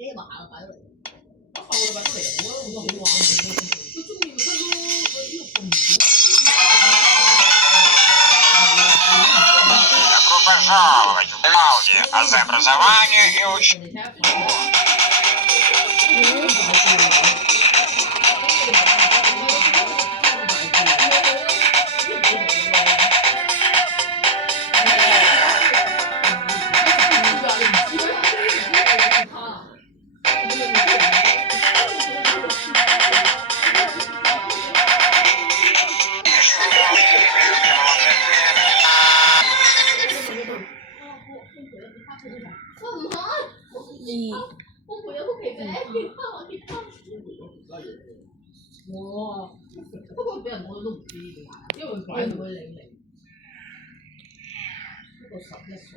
你話下個擺嚟，我後個擺出嚟好啊，好多好玩嘅。佢中意咪得咯，呢個咁唔少。Добро пожаловать в Блауди, азы образования и учебы.哇！不過俾人攞都唔知點解，因為佢擺到佢零零，不過11歲，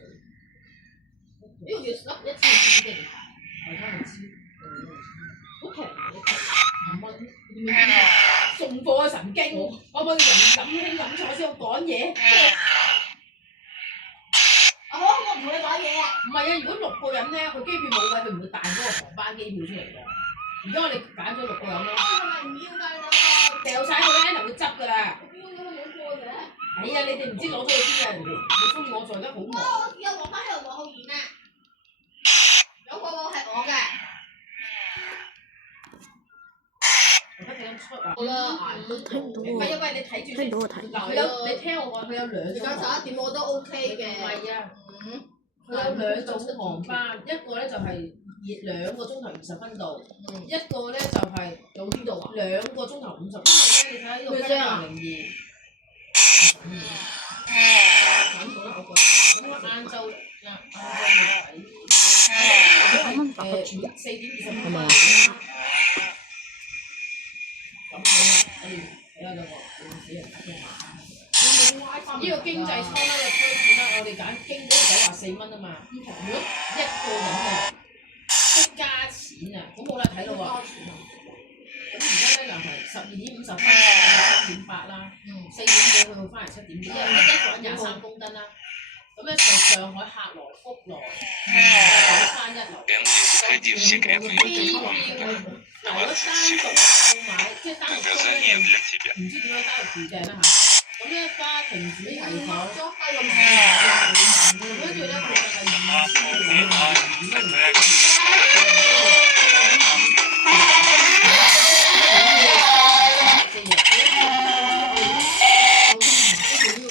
呢個要粒1,000幾幾大家咪知，好平嘅，5蚊，點樣送貨神經？我幫你飲興飲菜先，我講嘢。好，我唔同你講嘢啊！唔係啊，如果6個人咧，佢機票冇位，佢唔會彈嗰個航班機票出嚟㗎。而家我哋揀咗6個人咯。係咪唔要㗎？掉晒佢咧，就會執㗎啦。我搬咗都冇貨嘅。係啊，你哋唔知攞咗去邊啊？人哋你中意我在得好忙。我有攞翻喺度攞好遠啊！有個係我嘅。我得幾咁出啊？好啦，睇唔到喎。唔係因為你睇住先。嗱，佢有你聽我講，佢有2種。而家11點我都 OK 嘅。唔係啊。佢有2種航班，一個咧就係2個鐘頭20分度，一個咧就係有呢度啊2個鐘頭50。因為咧，你睇下呢個1002。咁講啦，我覺得咁我晏晝要睇4點20分。咁好啦，我哋睇下兩個死人打機。呢個經濟艙咧嘅推薦啦，我哋揀經94蚊啊嘛。如果1個人啊，即加錢啊，咁好啦，睇到喎。咁而家咧就係12點50分7.8啦，4點幾去到翻嚟7點幾，一個人23公斤啦。咁咧就上海客來福來，九山一來。Сходи в секретный如果單獨購買，即係單獨租咧，唔知點樣單獨預訂啦嚇。咁咧家庭主題房，